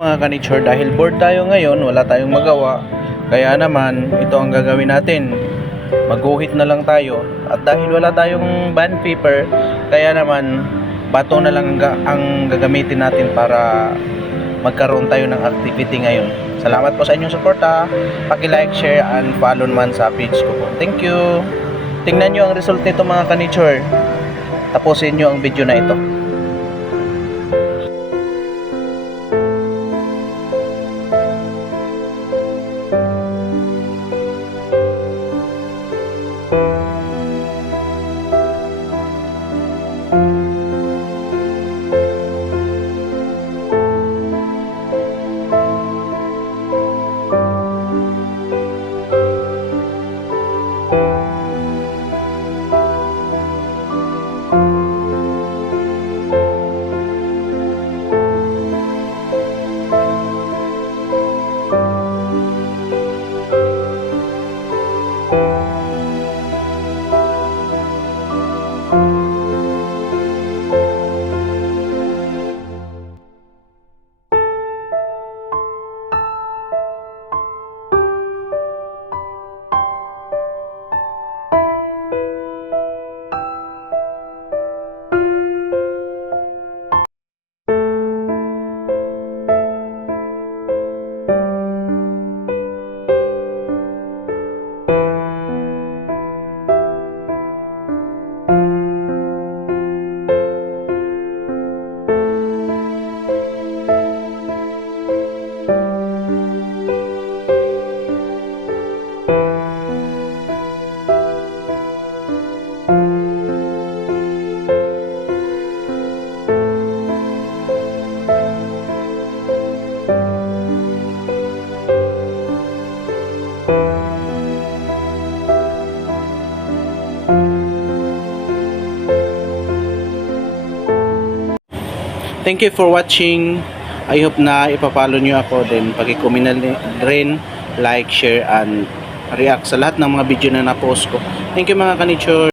Mga kanitsure, dahil bored tayo ngayon, wala tayong magawa, kaya naman ito ang gagawin natin. Magguhit na lang tayo, at dahil wala tayong bond paper, kaya naman bato na lang ang gagamitin natin para magkaroon tayo ng activity ngayon. Salamat po sa inyong suporta. Paki-like, share, and follow naman sa page ko po. Thank you. Tingnan nyo ang result nito mga kanitsure. Tapusin nyo ang video na ito. Thank you for watching. I hope na ipapalo nyo ako din. Pag-comment na rin, like, share, and react sa lahat ng mga video na na-post ko. Thank you mga kanitsure.